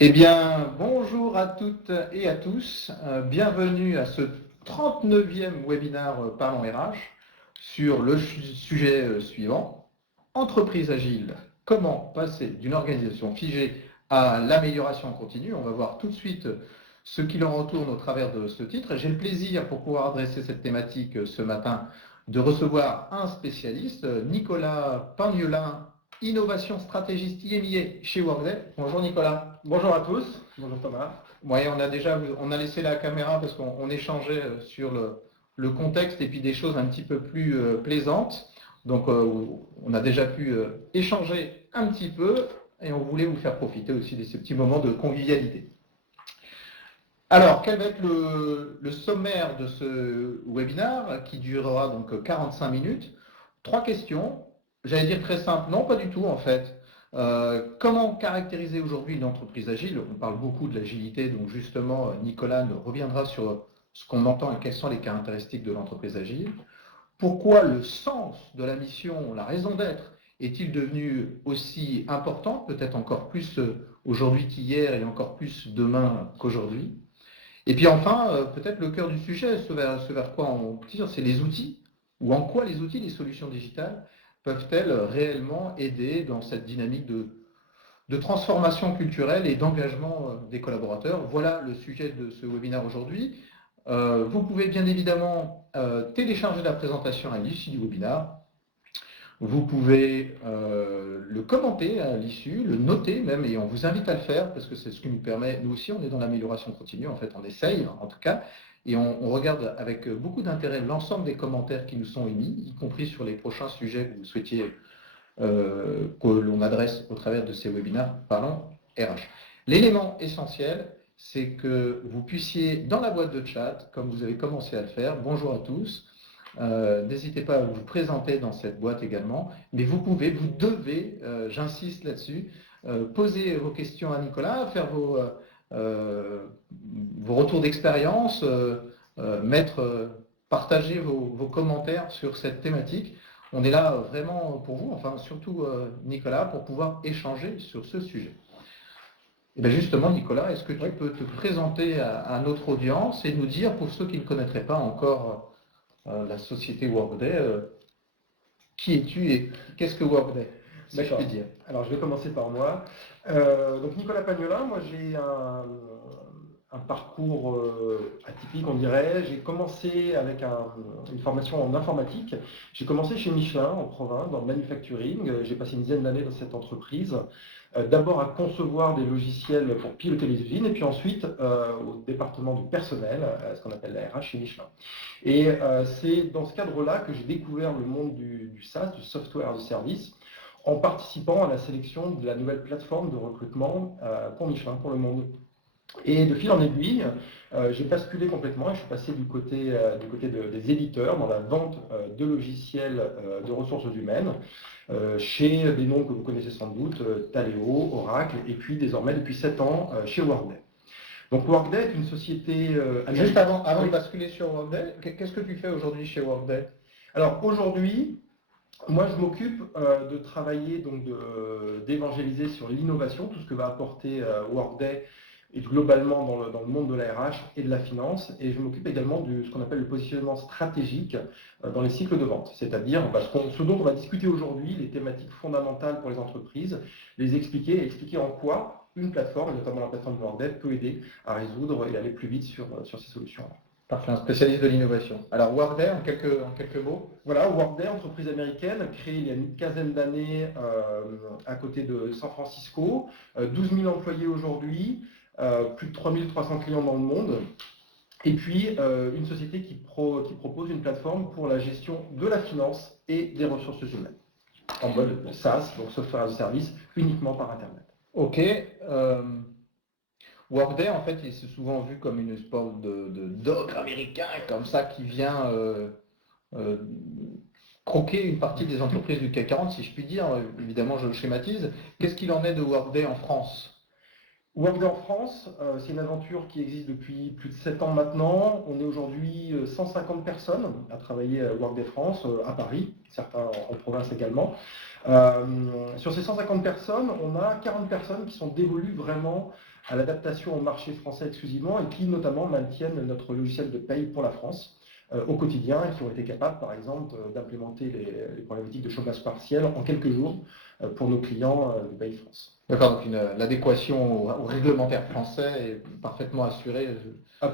Eh bien, bonjour à toutes et à tous. Bienvenue à ce 39e webinaire Parlons RH sur le sujet suivant. Entreprise agile, comment passer d'une organisation figée à l'amélioration continue? On va voir tout de suite ce qu'il en retourne au travers de ce titre. J'ai le plaisir, pour pouvoir adresser cette thématique ce matin, de recevoir un spécialiste, Nicolas Pagnolin, innovation stratégiste IMIA chez Workday. Bonjour Nicolas. Bonjour à tous, bonjour Thomas. Oui, on a laissé la caméra parce qu'on échangeait sur le contexte et puis des choses un petit peu plus plaisantes. Donc on a déjà pu échanger un petit peu et on voulait vous faire profiter aussi de ces petits moments de convivialité. Alors, quel va être le sommaire de ce webinaire qui durera donc 45 minutes? 3 questions. J'allais dire très simple. Non, pas du tout en fait. Comment caractériser aujourd'hui une entreprise agile? On parle beaucoup de l'agilité, donc justement, Nicolas nous reviendra sur ce qu'on entend et quelles sont les caractéristiques de l'entreprise agile. Pourquoi le sens de la mission, la raison d'être, est-il devenu aussi important, peut-être encore plus aujourd'hui qu'hier et encore plus demain qu'aujourd'hui? Et puis enfin, peut-être le cœur du sujet, ce vers quoi on tire, c'est les outils, ou en quoi les outils, les solutions digitales peuvent-elles réellement aider dans cette dynamique de transformation culturelle et d'engagement des collaborateurs. Voilà le sujet de ce webinaire aujourd'hui. Vous pouvez bien évidemment télécharger la présentation à l'issue du webinaire. Vous pouvez le commenter à l'issue, le noter même, et on vous invite à le faire parce que c'est ce qui nous permet, nous aussi on est dans l'amélioration continue, en fait on essaye en tout cas, et on regarde avec beaucoup d'intérêt l'ensemble des commentaires qui nous sont émis, y compris sur les prochains sujets que vous souhaitiez que l'on adresse au travers de ces webinaires Parlons RH. L'élément essentiel, c'est que vous puissiez, dans la boîte de chat, comme vous avez commencé à le faire, bonjour à tous, n'hésitez pas à vous présenter dans cette boîte également, mais vous pouvez, vous devez, j'insiste là-dessus, poser vos questions à Nicolas, faire vos retours d'expérience, partager vos commentaires sur cette thématique. On est là vraiment pour vous, enfin surtout Nicolas, pour pouvoir échanger sur ce sujet. Et bien justement, Nicolas, est-ce que tu peux te présenter à notre audience et nous dire, pour ceux qui ne connaîtraient pas encore la société Workday, qui es-tu et qu'est-ce que Workday, si je puis dire? Alors je vais commencer par moi. Donc Nicolas Pagnolin, moi j'ai un parcours atypique, on dirait. J'ai commencé avec une formation en informatique. J'ai commencé chez Michelin en province, dans le manufacturing. J'ai passé une dizaine d'années dans cette entreprise. D'abord à concevoir des logiciels pour piloter les usines, et puis ensuite au département du personnel, ce qu'on appelle la RH chez Michelin. Et c'est dans ce cadre-là que j'ai découvert le monde du SaaS, du software as a service, en participant à la sélection de la nouvelle plateforme de recrutement pour Michelin, pour le monde. Et de fil en aiguille, j'ai basculé complètement et je suis passé du côté des éditeurs dans la vente de logiciels de ressources humaines chez des noms que vous connaissez sans doute, Taleo, Oracle, et puis désormais depuis 7 ans chez Workday. Donc Workday est une société américaine. Juste avant de basculer sur Workday, qu'est-ce que tu fais aujourd'hui chez Workday? Alors aujourd'hui, moi je m'occupe de travailler, donc d'évangéliser sur l'innovation, tout ce que va apporter Workday et globalement dans le monde de la RH et de la finance, et je m'occupe également de ce qu'on appelle le positionnement stratégique dans les cycles de vente, c'est-à-dire ce dont on va discuter aujourd'hui, les thématiques fondamentales pour les entreprises, les expliquer et expliquer en quoi une plateforme, et notamment la plateforme de Workday, peut aider à résoudre et aller plus vite sur ces solutions-là. Parfait, un spécialiste de l'innovation. Alors Workday, en quelques mots. Voilà, Workday, entreprise américaine, créée il y a une quinzaine d'années à côté de San Francisco, 12 000 employés aujourd'hui, plus de 3300 clients dans le monde, et puis une société qui propose une plateforme pour la gestion de la finance et des ressources humaines, en mode SaaS, donc Software as a Service, uniquement par Internet. Ok. Workday, en fait, il s'est souvent vu comme une sorte de dog américain, comme ça, qui vient croquer une partie des entreprises du CAC 40, si je puis dire. Évidemment, je schématise. Qu'est-ce qu'il en est de Workday en France? Workday en France, c'est une aventure qui existe depuis plus de 7 ans maintenant. On est aujourd'hui 150 personnes à travailler à Workday France, à Paris, certains en province également. Sur ces 150 personnes, on a 40 personnes qui sont dévolues vraiment à l'adaptation au marché français exclusivement et qui notamment maintiennent notre logiciel de paye pour la France au quotidien et qui ont été capables, par exemple, d'implémenter les problématiques de chômage partiel en quelques jours pour nos clients de Paye France. D'accord, donc l'adéquation au réglementaire français est parfaitement assurée,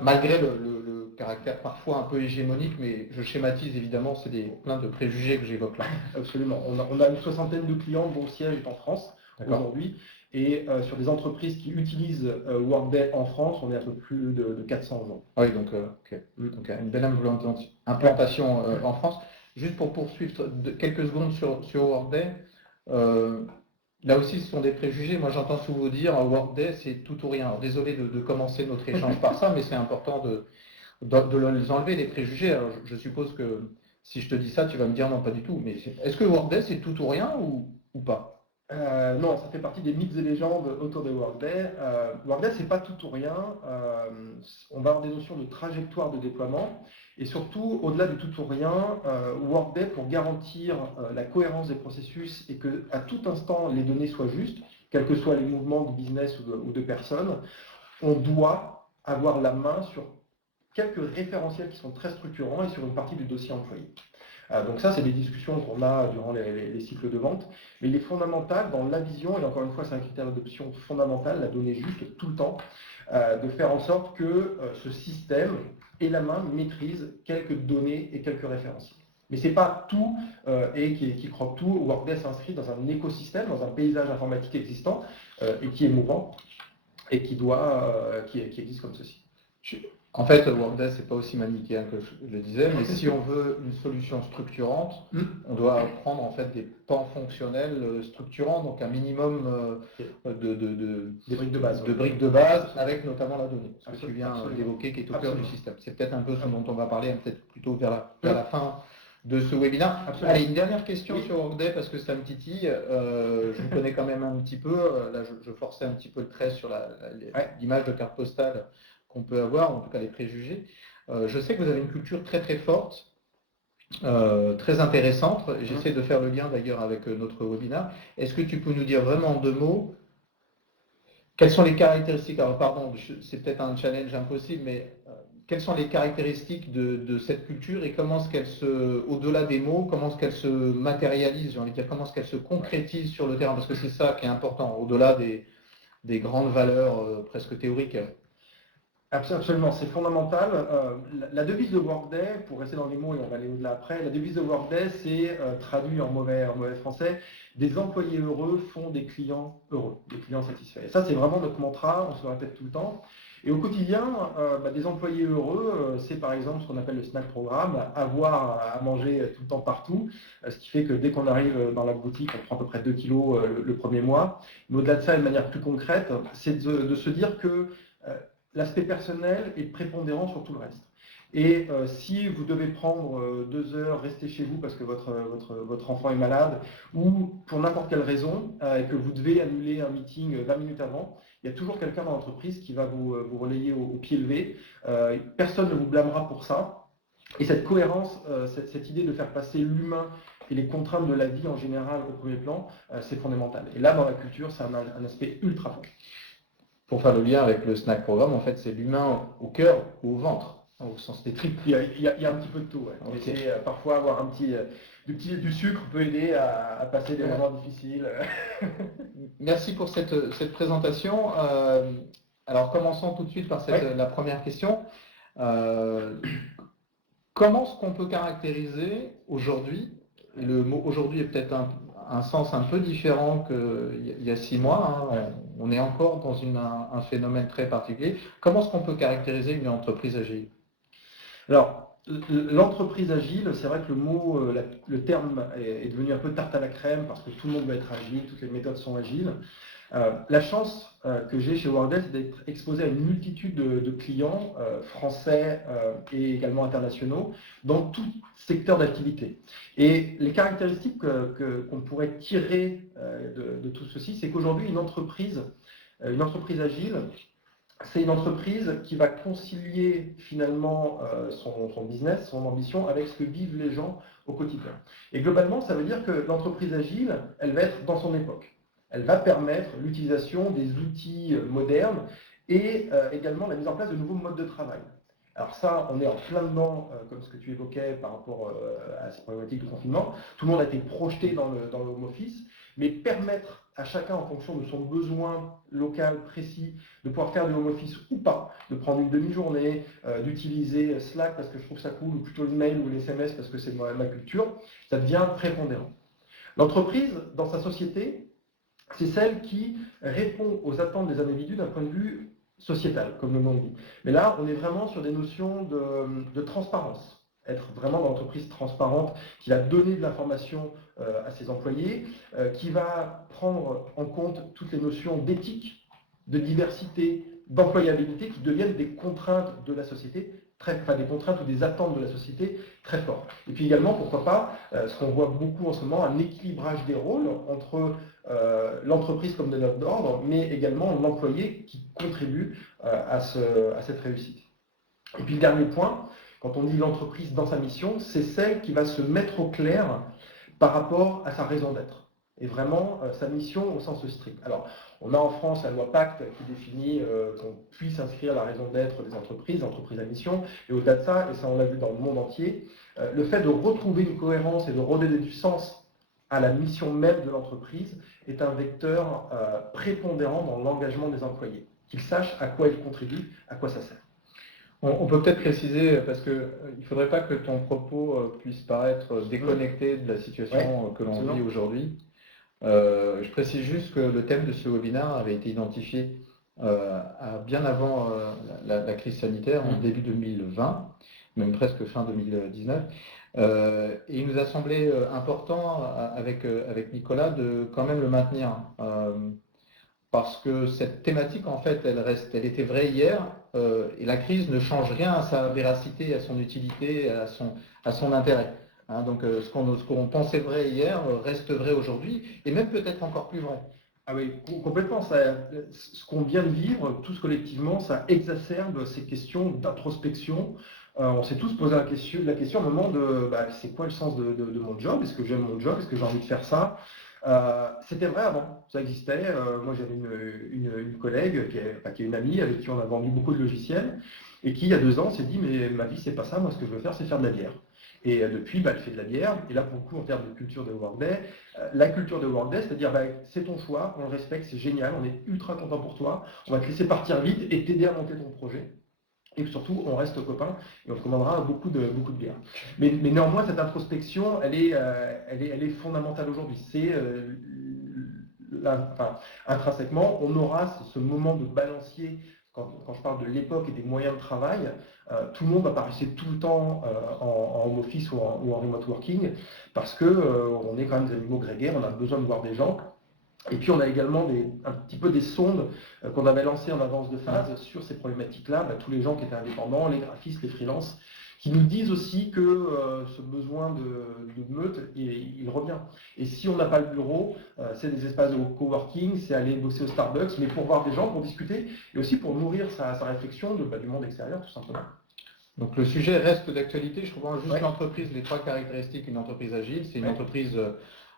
malgré le caractère parfois un peu hégémonique, mais je schématise évidemment, c'est plein de préjugés que j'évoque là. Absolument. On a une soixantaine de clients dont le siège est en France aujourd'hui. Et sur des entreprises qui utilisent Workday en France, on est un peu plus de 400 aujourd'hui. Oui, donc, donc une belle implantation en France. Juste pour poursuivre quelques secondes sur Workday, là aussi ce sont des préjugés. Moi j'entends souvent dire Workday c'est tout ou rien. Alors, désolé de commencer notre échange par ça, mais c'est important de les enlever les préjugés. Alors, je suppose que si je te dis ça, tu vas me dire non, pas du tout. Mais est-ce que Workday c'est tout ou rien ou pas? Non, ça fait partie des mythes et légendes autour de Workday. Workday, c'est pas tout ou rien. On va avoir des notions de trajectoire de déploiement. Et surtout, au-delà du tout ou rien, Workday, pour garantir la cohérence des processus et que à tout instant les données soient justes, quels que soient les mouvements de business ou de personnes, on doit avoir la main sur quelques référentiels qui sont très structurants et sur une partie du dossier employé. Donc ça, c'est des discussions qu'on a durant les cycles de vente, mais il est fondamental dans la vision, et encore une fois, c'est un critère d'adoption fondamental, la donnée juste tout le temps, de faire en sorte que ce système et la main maîtrise quelques données et quelques référentiels. Mais ce n'est pas tout et qui croque tout. Workday s'inscrit dans un écosystème, dans un paysage informatique existant et qui est mouvant et qui existe comme ceci. En fait, Workday, c'est pas aussi manichéen que je le disais, mais si on veut une solution structurante, on doit prendre en fait des pans fonctionnels structurants, donc un minimum des briques de base, briques de base, avec notamment la donnée, ce que tu viens d'évoquer, qui est au cœur du système. C'est peut-être un peu ce dont on va parler, peut-être plutôt vers la fin de ce webinaire. Absolument. Allez, une dernière question sur Workday, parce que ça me titille. Je vous connais quand même un petit peu. Là, je forçais un petit peu le trait sur l'image de carte postale qu'on peut avoir, en tout cas les préjugés. Je sais que vous avez une culture très très forte, très intéressante. J'essaie de faire le lien d'ailleurs avec notre webinaire. Est-ce que tu peux nous dire vraiment en 2 mots quelles sont les caractéristiques, alors pardon, c'est peut-être un challenge impossible, mais quelles sont les caractéristiques de cette culture et comment est-ce qu'elle au-delà des mots, comment est-ce qu'elle se matérialise, j'ai envie de dire, comment est-ce qu'elle se concrétise sur le terrain, parce que c'est ça qui est important, au-delà des grandes valeurs presque théoriques. Absolument, c'est fondamental. La devise de Workday, pour rester dans les mots et on va aller au-delà après, la devise de Workday, c'est, traduit en mauvais français, des employés heureux font des clients heureux, des clients satisfaits. Et ça, c'est vraiment notre mantra, on se le répète tout le temps. Et au quotidien, des employés heureux, c'est par exemple ce qu'on appelle le snack programme, avoir à manger tout le temps partout, ce qui fait que dès qu'on arrive dans la boutique, on prend à peu près 2 kilos le premier mois. Mais au-delà de ça, de manière plus concrète, c'est de se dire que l'aspect personnel est prépondérant sur tout le reste. Et si vous devez prendre 2 heures, rester chez vous parce que votre enfant est malade, ou pour n'importe quelle raison, et que vous devez annuler un meeting 20 minutes avant, il y a toujours quelqu'un dans l'entreprise qui va vous relayer au pied levé. Personne ne vous blâmera pour ça. Et cette cohérence, cette idée de faire passer l'humain et les contraintes de la vie en général au premier plan, c'est fondamental. Et là, dans la culture, c'est un aspect ultra fort. Pour faire le lien avec le snack programme, en fait, c'est l'humain au cœur ou au ventre, au sens des tripes. Il y a un petit peu de tout. Ouais. Okay. Parfois, avoir du sucre peut aider à passer des moments difficiles. Merci pour cette présentation. Alors, commençons tout de suite par la première question. Comment est-ce qu'on peut caractériser aujourd'hui, le mot aujourd'hui est peut-être un sens un peu différent qu'il y a 6 mois, hein, on est encore dans un phénomène très particulier. Comment est-ce qu'on peut caractériser une entreprise agile? Alors, l'entreprise agile, c'est vrai que le terme est devenu un peu tarte à la crème parce que tout le monde veut être agile, toutes les méthodes sont agiles. La chance que j'ai chez Workday, c'est d'être exposé à une multitude de clients français et également internationaux dans tout secteur d'activité. Et les caractéristiques qu'on pourrait tirer de tout ceci, c'est qu'aujourd'hui, une entreprise Une entreprise agile, c'est une entreprise qui va concilier finalement son business, son ambition avec ce que vivent les gens au quotidien. Et globalement, ça veut dire que l'entreprise agile, elle va être dans son époque. Elle va permettre l'utilisation des outils modernes et également la mise en place de nouveaux modes de travail. Alors ça, on est en plein dedans, comme ce que tu évoquais par rapport à ces problématiques de confinement. Tout le monde a été projeté dans le home office, mais permettre à chacun, en fonction de son besoin local précis, de pouvoir faire du home office ou pas, de prendre une demi-journée, d'utiliser Slack parce que je trouve ça cool, ou plutôt le mail ou les SMS parce que c'est ma culture, ça devient prépondérant. L'entreprise, dans sa société, c'est celle qui répond aux attentes des individus d'un point de vue sociétal, comme le nom dit. Mais là, on est vraiment sur des notions de transparence. Être vraiment dans l'entreprise transparente, qui va donner de l'information à ses employés, qui va prendre en compte toutes les notions d'éthique, de diversité, d'employabilité, qui deviennent des contraintes de la société, des contraintes ou des attentes de la société très fortes. Et puis également, pourquoi pas, ce qu'on voit beaucoup en ce moment, un équilibrage des rôles entre l'entreprise comme donneur d'ordre, mais également l'employé qui contribue à cette réussite. Et puis le dernier point, quand on dit l'entreprise dans sa mission, c'est celle qui va se mettre au clair par rapport à sa raison d'être. Et vraiment sa mission au sens strict. Alors, on a en France la loi Pacte qui définit qu'on puisse inscrire la raison d'être des entreprises à mission. Et au-delà de ça, et ça on l'a vu dans le monde entier, le fait de retrouver une cohérence et de redonner du sens à la mission même de l'entreprise est un vecteur prépondérant dans l'engagement des employés. Qu'ils sachent à quoi ils contribuent, à quoi ça sert. On peut peut-être préciser, parce qu'il ne faudrait pas que ton propos puisse paraître déconnecté de la situation que l'on vit aujourd'hui. Je précise juste que le thème de ce webinaire avait été identifié bien avant la crise sanitaire, en début 2020, même presque fin 2019. Et il nous a semblé important, avec Nicolas, de quand même le maintenir. Parce que cette thématique, en fait, elle était vraie hier, et la crise ne change rien à sa véracité, à son utilité, à son intérêt. Hein, donc ce qu'on pensait vrai hier reste vrai aujourd'hui, et même peut-être encore plus vrai. Ah oui, complètement. Ce qu'on vient de vivre, tous collectivement, ça exacerbe ces questions d'introspection. On s'est tous posé la question au moment de c'est quoi le sens de mon job? Est-ce que j'aime mon job? Est-ce que j'ai envie de faire ça? C'était vrai avant, ça existait. Moi, j'avais une collègue qui est une amie avec qui on a vendu beaucoup de logiciels et qui, il y a 2 ans, s'est dit mais ma vie, c'est pas ça. Moi, ce que je veux faire, c'est faire de la bière. Et depuis, elle fait de la bière. Et là, pour le coup, en termes de culture de Workday, la culture de Workday, c'est-à-dire c'est ton choix, on le respecte, c'est génial, on est ultra content pour toi, on va te laisser partir vite et t'aider à monter ton projet. Et surtout, on reste copains et on te commandera beaucoup de bière. Mais néanmoins, cette introspection, elle est fondamentale aujourd'hui. C'est intrinsèquement, on aura ce moment de balancier. Quand je parle de l'époque et des moyens de travail, tout le monde va pas rester tout le temps en home office ou en remote working parce qu'on est quand même des animaux grégaires, on a besoin de voir des gens. Et puis on a également un petit peu des sondes qu'on avait lancées en avance de phase sur ces problématiques-là, tous les gens qui étaient indépendants, les graphistes, les freelances, qui nous disent aussi que ce besoin de meute, il revient. Et si on n'a pas le bureau, c'est des espaces de coworking, c'est aller bosser au Starbucks, mais pour voir des gens, pour discuter, et aussi pour nourrir sa réflexion du monde extérieur, tout simplement. Donc le sujet reste d'actualité. Je reprends juste l'entreprise, les 3 caractéristiques d'une entreprise agile. C'est une entreprise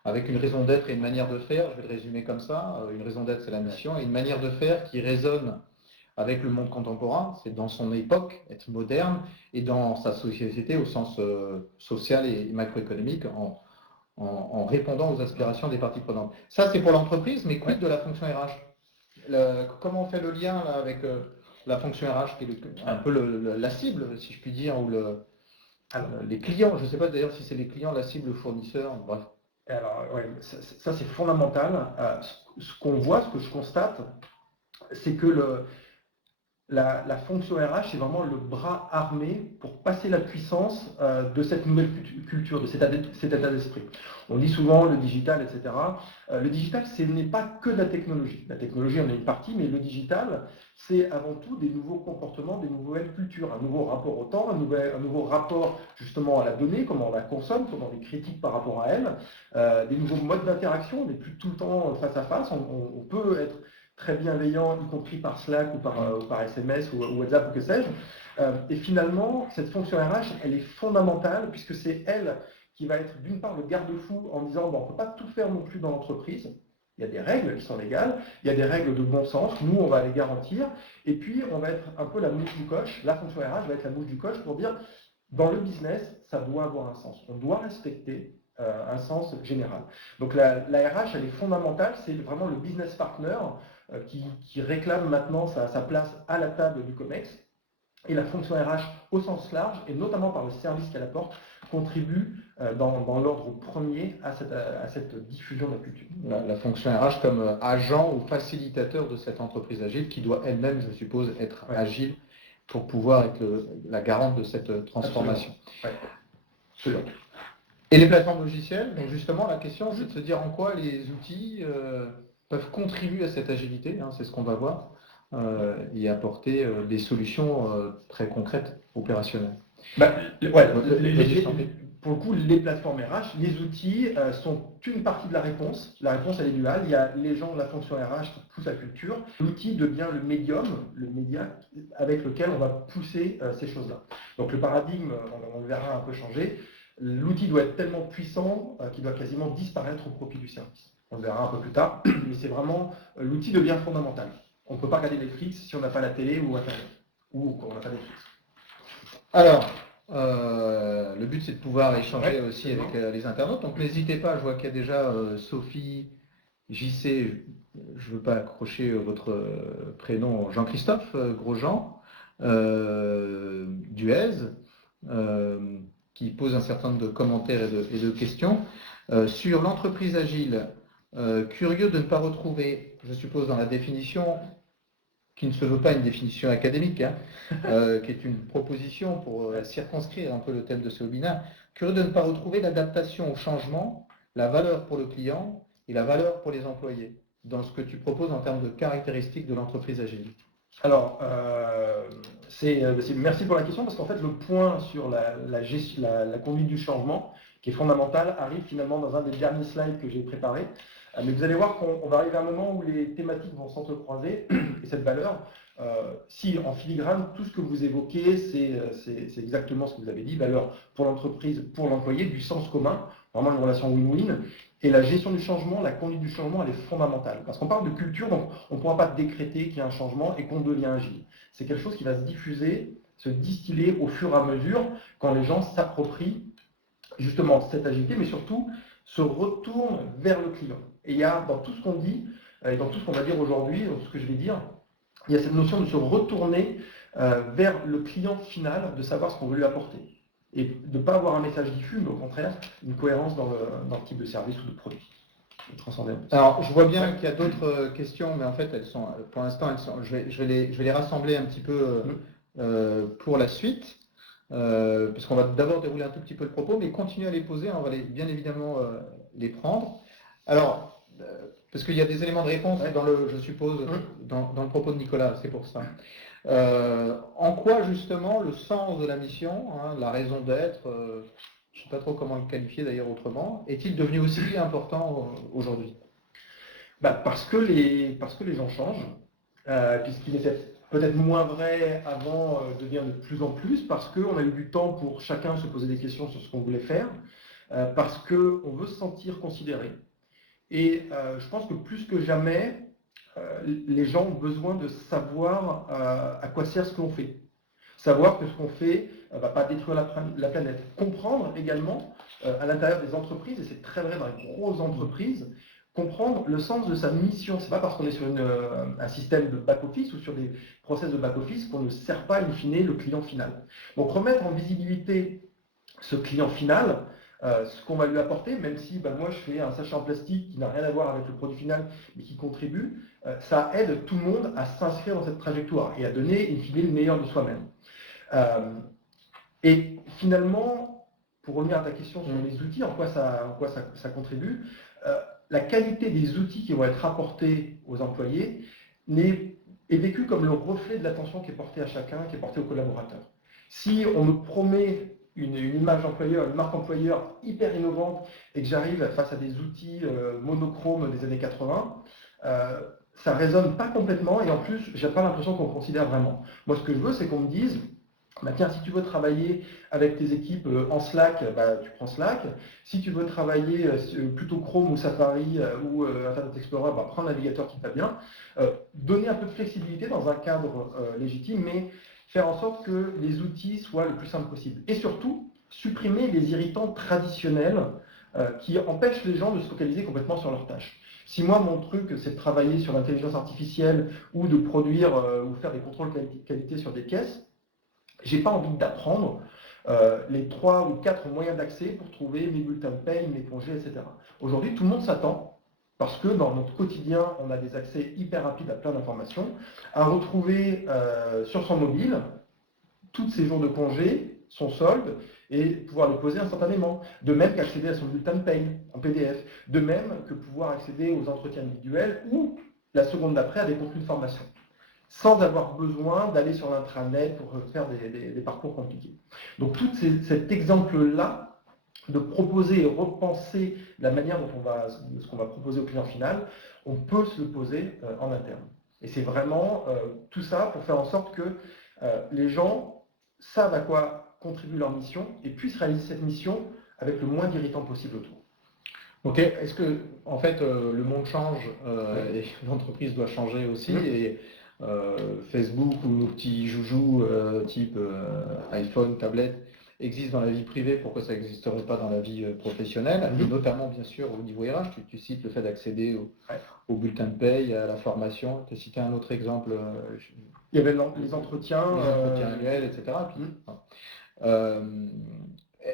avec une raison d'être et une manière de faire. Je vais le résumer comme ça. Une raison d'être, c'est la mission, et une manière de faire qui résonne avec le monde contemporain. C'est dans son époque, être moderne, et dans sa société au sens social et macroéconomique, en répondant aux aspirations des parties prenantes. Ça, c'est pour l'entreprise, mais quid de la fonction RH? Comment on fait le lien là, avec la fonction RH, qui est un peu la cible, si je puis dire, ou les clients? Je ne sais pas d'ailleurs si c'est les clients, la cible, le fournisseur, bref. Alors, ça c'est fondamental. Ce qu'on voit, ce que je constate, c'est que la fonction RH, c'est vraiment le bras armé pour passer la puissance de cette nouvelle culture, de cet état d'esprit. On dit souvent le digital, etc. Le digital, ce n'est pas que de la technologie. La technologie en est une partie, mais le digital, c'est avant tout des nouveaux comportements, des nouvelles cultures, un nouveau rapport au temps, un nouveau rapport justement à la donnée, comment on la consomme, comment on les critique par rapport à elle, des nouveaux modes d'interaction, on n'est plus tout le temps face à face, on peut être très bienveillant, y compris par Slack ou par SMS ou WhatsApp ou que sais-je. Et finalement, cette fonction RH, elle est fondamentale puisque c'est elle qui va être d'une part le garde-fou en disant bon, on ne peut pas tout faire non plus dans l'entreprise. Il y a des règles qui sont légales, il y a des règles de bon sens, nous on va les garantir, et puis on va être un peu la mouche du coche, la fonction RH va être la mouche du coche pour dire dans le business, ça doit avoir un sens, on doit respecter un sens général. Donc la RH, elle est fondamentale, c'est vraiment le business partner qui réclame maintenant sa place à la table du COMEX. Et la fonction RH au sens large, et notamment par le service qu'elle apporte, contribue dans l'ordre premier à cette diffusion de la culture. La fonction RH comme agent ou facilitateur de cette entreprise agile qui doit elle-même, je suppose, être agile pour pouvoir être la garante de cette transformation. Absolument. Et les plateformes logicielles, donc justement la question c'est de se dire en quoi les outils peuvent contribuer à cette agilité, c'est ce qu'on va voir, et apporter des solutions très concrètes, opérationnelles. Pour le coup, les plateformes RH, les outils sont une partie de la réponse. La réponse, elle est duale. Il y a les gens de la fonction RH qui poussent la culture. L'outil devient le médium, le média avec lequel on va pousser ces choses-là. Donc le paradigme, on le verra un peu changer. L'outil doit être tellement puissant qu'il doit quasiment disparaître au profit du service. On le verra un peu plus tard, mais c'est vraiment, l'outil devient fondamental. On ne peut pas regarder Netflix si on n'a pas la télé ou Internet, ou qu'on n'a pas Netflix. Alors, le but c'est de pouvoir échanger aussi avec les internautes, donc n'hésitez pas, je vois qu'il y a déjà Sophie, JC, je ne veux pas accrocher votre prénom, Jean-Christophe Grosjean, Duez, qui pose un certain nombre de commentaires et de questions. Sur l'entreprise agile, curieux de ne pas retrouver, je suppose dans la définition, qui ne se veut pas une définition académique, qui est une proposition pour circonscrire un peu le thème de ce webinaire, curieux de ne pas retrouver l'adaptation au changement, la valeur pour le client et la valeur pour les employés, dans ce que tu proposes en termes de caractéristiques de l'entreprise agile. Alors, merci pour la question, parce qu'en fait, le point sur la conduite du changement, qui est fondamental, arrive finalement dans un des derniers slides que j'ai préparé. Mais vous allez voir qu'on va arriver à un moment où les thématiques vont s'entrecroiser, et cette valeur, si en filigrane, tout ce que vous évoquez, c'est exactement ce que vous avez dit, valeur pour l'entreprise, pour l'employé, du sens commun, vraiment une relation win-win. Et la gestion du changement, la conduite du changement, elle est fondamentale. Parce qu'on parle de culture, donc on ne pourra pas décréter qu'il y a un changement et qu'on devient agile. C'est quelque chose qui va se diffuser, se distiller au fur et à mesure quand les gens s'approprient justement cette agilité, mais surtout se retournent vers le client. Et il y a dans tout ce qu'on dit, et dans tout ce qu'on va dire aujourd'hui, dans tout ce que je vais dire, il y a cette notion de se retourner vers le client final, de savoir ce qu'on veut lui apporter. Et de ne pas avoir un message diffus, mais au contraire, une cohérence dans le type de service ou de produit. Alors, je vois bien qu'il y a d'autres questions, mais en fait, elles sont, pour l'instant, je vais les rassembler un petit peu pour la suite, puisqu'on va d'abord dérouler un tout petit peu le propos, mais continuer à les poser, on va bien évidemment les prendre. Alors, parce qu'il y a des éléments de réponse je suppose, dans le propos de Nicolas, c'est pour ça. En quoi justement le sens de la mission, la raison d'être, je ne sais pas trop comment le qualifier d'ailleurs autrement, est-il devenu aussi important aujourd'hui ? Parce que les gens changent, puisqu'il était peut-être moins vrai avant, devient de plus en plus, parce qu'on a eu du temps pour chacun se poser des questions sur ce qu'on voulait faire, parce qu'on veut se sentir considéré. Et je pense que plus que jamais, les gens ont besoin de savoir à quoi sert ce que l'on fait. Savoir que ce qu'on fait ne va pas détruire la planète. Comprendre également, à l'intérieur des entreprises, et c'est très vrai dans les grosses entreprises, comprendre le sens de sa mission. Ce n'est pas parce qu'on est sur un système de back-office ou sur des process de back-office qu'on ne sert pas in fine le client final. Donc remettre en visibilité ce client final, ce qu'on va lui apporter, même si moi je fais un sachet en plastique qui n'a rien à voir avec le produit final, mais qui contribue, ça aide tout le monde à s'inscrire dans cette trajectoire et à donner in fine le meilleur de soi-même. Et finalement, pour revenir à ta question sur les outils, en quoi ça contribue, la qualité des outils qui vont être apportés aux employés est vécue comme le reflet de l'attention qui est portée à chacun, qui est portée aux collaborateurs. Si on me promet une image employeur, une marque employeur hyper innovante et que j'arrive face à des outils monochromes des années 80, ça résonne pas complètement et en plus, j'ai pas l'impression qu'on considère vraiment. Moi, ce que je veux, c'est qu'on me dise, bah, tiens, si tu veux travailler avec tes équipes en Slack, bah, tu prends Slack. Si tu veux travailler plutôt Chrome ou Safari ou Internet Explorer, bah, prends un navigateur qui va bien. Donner un peu de flexibilité dans un cadre légitime, mais faire en sorte que les outils soient le plus simples possible. Et surtout, supprimer les irritants traditionnels qui empêchent les gens de se focaliser complètement sur leurs tâches. Si moi, mon truc, c'est de travailler sur l'intelligence artificielle ou de produire ou faire des contrôles qualité sur des caisses, j'ai pas envie d'apprendre les 3 ou 4 moyens d'accès pour trouver mes bulletins de paye, mes congés, etc. Aujourd'hui, tout le monde s'attend, parce que dans notre quotidien, on a des accès hyper rapides à plein d'informations, à retrouver sur son mobile tous ses jours de congé, son solde, et pouvoir le poser instantanément. De même qu'accéder à son bulletin de paye en PDF. De même que pouvoir accéder aux entretiens individuels ou, la seconde d'après, à des contenus de formation, sans avoir besoin d'aller sur l'intranet pour faire des parcours compliqués. Donc tout cet exemple-là, de proposer et repenser la manière dont ce qu'on va proposer au client final, on peut se le poser en interne. Et c'est vraiment tout ça pour faire en sorte que les gens savent à quoi contribue leur mission et puissent réaliser cette mission avec le moins d'irritants possible autour. Ok, est-ce que en fait le monde change et l'entreprise doit changer aussi et Facebook ou nos petits joujoux type iPhone, tablette existent dans la vie privée, pourquoi ça n'existerait pas dans la vie professionnelle, et notamment bien sûr au niveau RH, tu cites le fait d'accéder au bulletin de paye, à la formation, tu as cité un autre exemple. Il y avait les entretiens annuels, etc.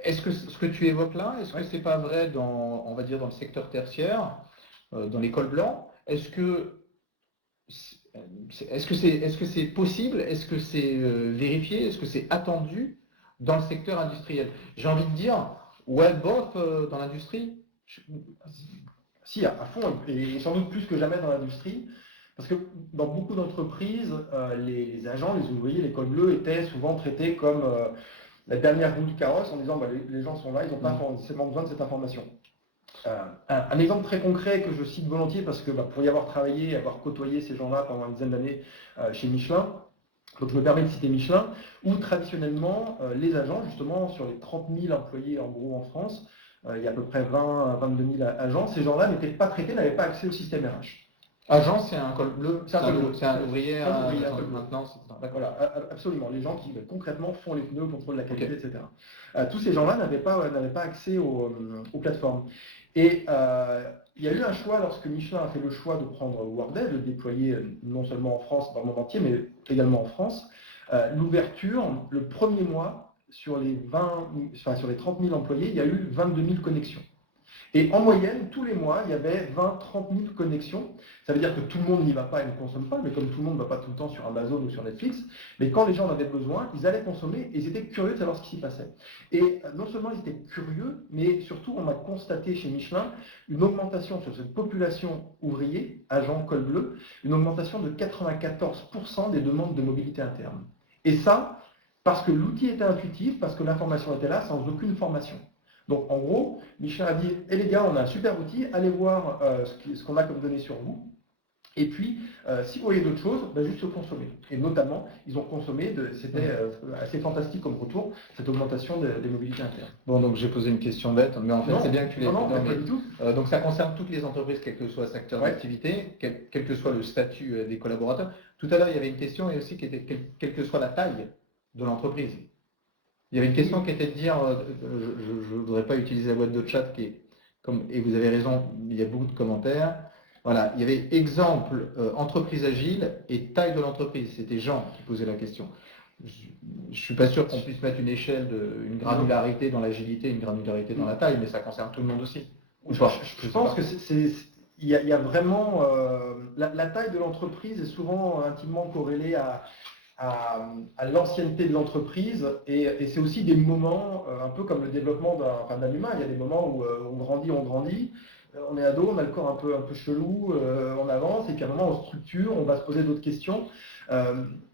Est-ce que ce que tu évoques là, est-ce que c'est pas vrai dans, on va dire, dans le secteur tertiaire, dans l'école blanc? Est-ce que c'est possible? Est-ce que c'est vérifié? Est-ce que c'est attendu dans le secteur industriel? J'ai envie de dire, ouais, bof, dans l'industrie. Si, à fond, et sans doute plus que jamais dans l'industrie. Parce que dans beaucoup d'entreprises, les agents, les ouvriers, les cols bleus étaient souvent traités comme la dernière roue du carrosse en disant bah, les gens sont là, ils n'ont pas forcément besoin de cette information. Un exemple très concret que je cite volontiers parce que pour y avoir travaillé et avoir côtoyé ces gens-là pendant une dizaine d'années chez Michelin, donc je me permets de citer Michelin, où traditionnellement les agents, justement sur les 30 000 employés en gros en France, il y a à peu près 20 22 000 agents, ces gens-là n'étaient pas traités, n'avaient pas accès au système RH. Agent, c'est un col bleu, c'est un ouvrier maintenant. Voilà, absolument. Les gens qui concrètement font les pneus, contrôlent la qualité, etc. Tous ces gens-là n'avaient pas accès aux plateformes. Et il y a eu un choix lorsque Michelin a fait le choix de prendre Workday, de le déployer non seulement en France, dans le monde entier, mais également en France. L'ouverture, le premier mois, sur les 30 000 employés, il y a eu 22 000 connexions. Et en moyenne, tous les mois, il y avait 20-30 000 connexions. Ça veut dire que tout le monde n'y va pas et ne consomme pas, mais comme tout le monde ne va pas tout le temps sur Amazon ou sur Netflix, mais quand les gens en avaient besoin, ils allaient consommer et ils étaient curieux de savoir ce qui s'y passait. Et non seulement ils étaient curieux, mais surtout on a constaté chez Michelin une augmentation sur cette population ouvrier, agents col bleu, une augmentation de 94% des demandes de mobilité interne. Et ça, parce que l'outil était intuitif, parce que l'information était là, sans aucune formation. Donc en gros, Michelin a dit eh les gars, on a un super outil, allez voir ce qu'on a comme données sur vous. Et puis, si vous voyez d'autres choses, juste consommer. Et notamment, ils ont consommé, c'était assez fantastique comme retour, cette augmentation des mobilités internes. Bon, donc j'ai posé une question bête, mais en fait, c'est bien que tu l'aies pas du tout. Donc ça concerne toutes les entreprises, quel que soit le secteur d'activité, quel que soit le statut des collaborateurs. Tout à l'heure, il y avait une question, et aussi, qui était quelle que soit la taille de l'entreprise. Il y avait une question qui était de dire, je ne voudrais pas utiliser la boîte de chat, et vous avez raison, il y a beaucoup de commentaires. Voilà, il y avait exemple entreprise agile et taille de l'entreprise. C'était Jean qui posait la question. Je ne suis pas sûr qu'on puisse mettre une échelle, une granularité dans l'agilité, une granularité dans la taille, mais ça concerne tout le monde aussi. Je pense que il y a vraiment la taille de l'entreprise est souvent intimement corrélée à l'ancienneté de l'entreprise et c'est aussi des moments, un peu comme le développement d'un humain, il y a des moments où on grandit, on est ado, on a le corps un peu chelou, on avance et puis à un moment on structure, on va se poser d'autres questions.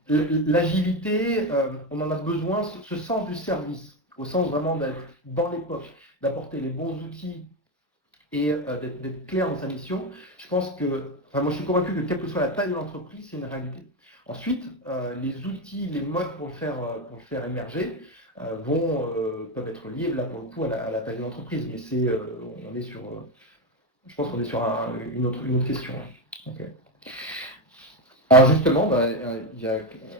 L'agilité, on en a besoin, ce sens du service, au sens vraiment d'être dans l'époque, d'apporter les bons outils et d'être clair dans sa mission. Je pense que, enfin moi je suis convaincu que quelle que soit la taille de l'entreprise, c'est une réalité. Ensuite, les outils, les modes pour le faire émerger peuvent être liés là pour le coup à la taille de l'entreprise. Mais on est sur, je pense qu'on est sur une autre question. Ok. Alors justement,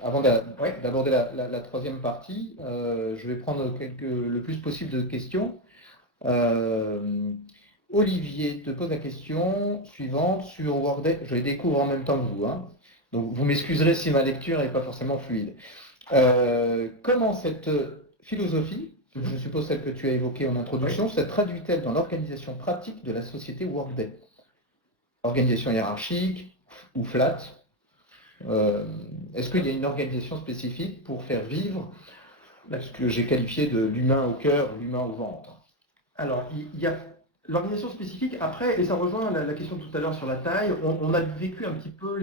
avant d'aborder la troisième partie, je vais prendre le plus possible de questions. Olivier te pose la question suivante sur Workday. Je les découvre en même temps que vous, hein. Donc vous m'excuserez si ma lecture n'est pas forcément fluide. Comment cette philosophie, je suppose celle que tu as évoquée en introduction, se traduit-elle dans l'organisation pratique de la société Workday? Organisation hiérarchique ou flat? Est-ce qu'il y a une organisation spécifique pour faire vivre ce que j'ai qualifié de l'humain au cœur, l'humain au ventre? Alors, il y a l'organisation spécifique. Après, et ça rejoint la question de tout à l'heure sur la taille, on a vécu un petit peu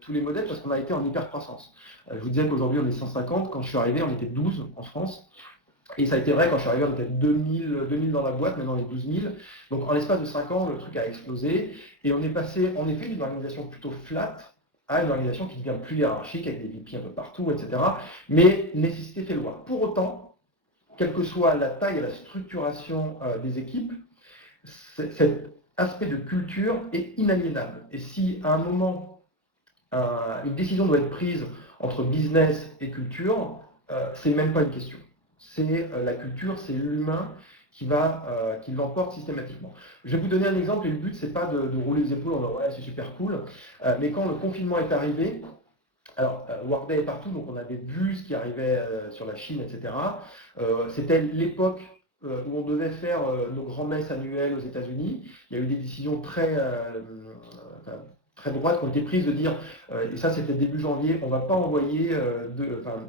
tous les modèles parce qu'on a été en hyper-croissance. Je vous disais qu'aujourd'hui, on est 150. Quand je suis arrivé, on était 12 en France. Et ça a été vrai, quand je suis arrivé, on était 2000 dans la boîte, maintenant on est 12 000. Donc en l'espace de 5 ans, le truc a explosé. Et on est passé, en effet, d'une organisation plutôt flat à une organisation qui devient plus hiérarchique, avec des VP un peu partout, etc. Mais nécessité fait loi. Pour autant, quelle que soit la taille et la structuration des équipes, cet aspect de culture est inaliénable. Et si à un moment, une décision doit être prise entre business et culture, c'est même pas une question. C'est la culture, c'est l'humain qui l'emporte systématiquement. Je vais vous donner un exemple, et le but, c'est pas de rouler les épaules en disant ouais, c'est super cool, mais quand le confinement est arrivé, alors Workday est partout, donc on avait vu ce qui arrivait sur la Chine, etc. C'était l'époque où on devait faire nos grands-messes annuelles aux États-Unis. Il y a eu des décisions très droites qui ont été prises de dire, et ça c'était début janvier, on ne va pas envoyer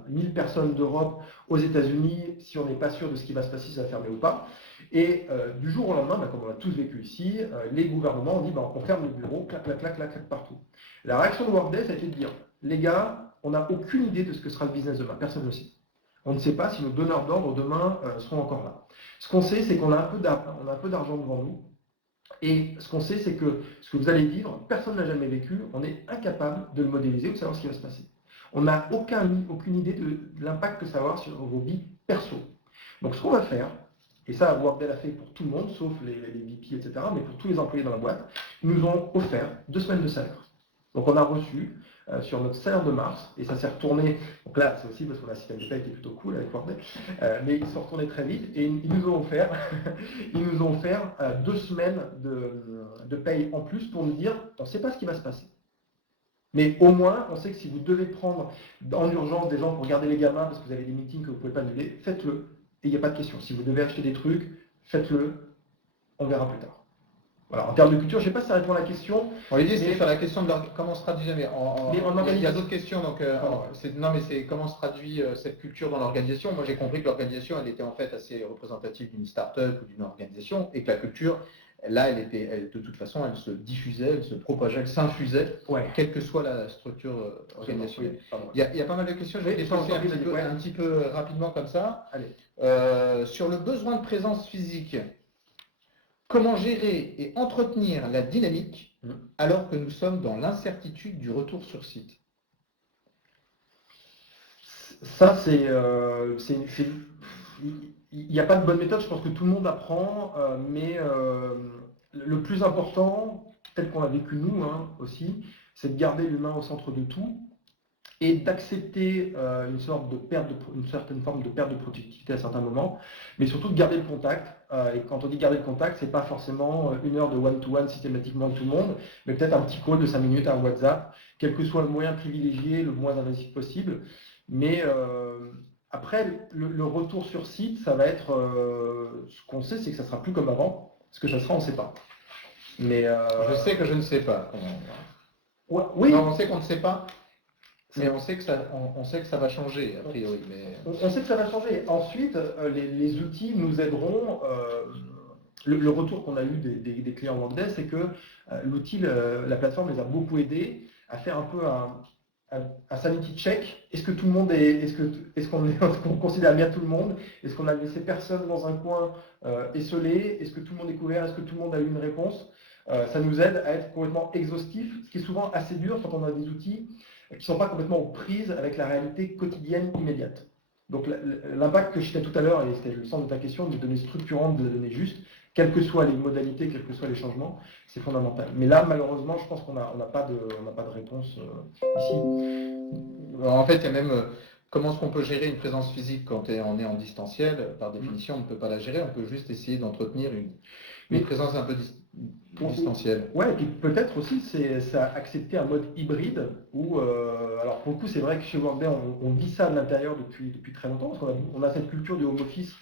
1000 personnes d'Europe aux États-Unis si on n'est pas sûr de ce qui va se passer, si ça va fermer ou pas. Et du jour au lendemain, comme on a tous vécu ici, les gouvernements ont dit on ferme les bureaux, clac, clac, clac, clac, clac, partout. La réaction de Workday, ça a été de dire, les gars, on n'a aucune idée de ce que sera le business demain, personne ne le sait. On ne sait pas si nos donneurs d'ordre demain seront encore là. Ce qu'on sait, c'est qu'on a un peu d'argent devant nous. Et ce qu'on sait, c'est que ce que vous allez vivre, personne n'a jamais vécu, on est incapable de le modéliser ou de savoir ce qui va se passer. On n'a aucune idée de l'impact que ça va avoir sur vos vies perso. Donc ce qu'on va faire, et ça Workday l'a fait pour tout le monde, sauf les VP, etc., mais pour tous les employés dans la boîte, ils nous ont offert 2 semaines de salaire. Donc on a reçu sur notre salaire de mars, et ça s'est retourné, donc là c'est aussi parce que la système de paie était plutôt cool avec Workday, mais ils sont retournés très vite, et ils nous ont offert, 2 semaines de paye en plus pour nous dire, on ne sait pas ce qui va se passer. Mais au moins, on sait que si vous devez prendre en urgence des gens pour garder les gamins parce que vous avez des meetings que vous ne pouvez pas annuler, faites-le, et il n'y a pas de question. Si vous devez acheter des trucs, faites-le, on verra plus tard. Voilà, en termes de culture, je ne sais pas si ça répond à la question. L'idée, c'était sur la question de comment se traduit jamais. Il y a d'autres questions, donc non, mais c'est comment se traduit cette culture dans l'organisation. Moi, j'ai compris que l'organisation, elle était en fait assez représentative d'une start-up ou d'une organisation, et que la culture, là, de toute façon, elle se diffusait, elle se propageait, elle s'infusait, quelle que soit la structure organisationnelle. Il y a pas mal de questions, je vais les passer un petit peu rapidement comme ça. Allez. Sur le besoin de présence physique. Comment gérer et entretenir la dynamique alors que nous sommes dans l'incertitude du retour sur site? Ça, il n'y a pas de bonne méthode, je pense que tout le monde apprend, mais le plus important, tel qu'on l'a vécu nous aussi, c'est de garder l'humain au centre de tout et d'accepter une certaine forme de perte de productivité à certains moments, mais surtout de garder le contact. Et quand on dit garder le contact, c'est pas forcément 1 heure de one-to-one systématiquement avec tout le monde, mais peut-être un petit call de 5 minutes, un WhatsApp, quel que soit le moyen privilégié, le moins invasif possible. Mais après, le retour sur site, ça va être ce qu'on sait, c'est que ça sera plus comme avant. Ce que ça sera, on ne sait pas. Mais je sais que je ne sais pas. Oui. Non, on sait qu'on ne sait pas. Mais on sait que ça va changer, a priori. Mais... On sait que ça va changer. Ensuite, les outils nous aideront. Le retour qu'on a eu des clients Workday, c'est que l'outil, la plateforme les a beaucoup aidés à faire un peu un sanity check. Est-ce que tout le monde est-ce qu'on considère bien tout le monde? Est-ce qu'on a laissé personne dans un coin esselé? Est-ce que tout le monde est couvert? Est-ce que tout le monde a eu une réponse? Ça nous aide à être complètement exhaustif, ce qui est souvent assez dur quand on a des outils qui ne sont pas complètement aux prises avec la réalité quotidienne immédiate. Donc l'impact que je citais tout à l'heure, et c'était le sens de ta question, des données structurantes, des données justes, quelles que soient les modalités, quels que soient les changements, c'est fondamental. Mais là, malheureusement, je pense qu'on n'a pas de réponse ici. En fait, il y a même comment est-ce qu'on peut gérer une présence physique quand on est en distanciel. Par définition, on ne peut pas la gérer, on peut juste essayer d'entretenir une présence un peu distancielle. Ouais, et puis peut-être aussi, c'est accepter un mode hybride où, alors pour le coup, c'est vrai que chez Workday, on vit ça de l'intérieur depuis très longtemps, parce qu'on a cette culture du home office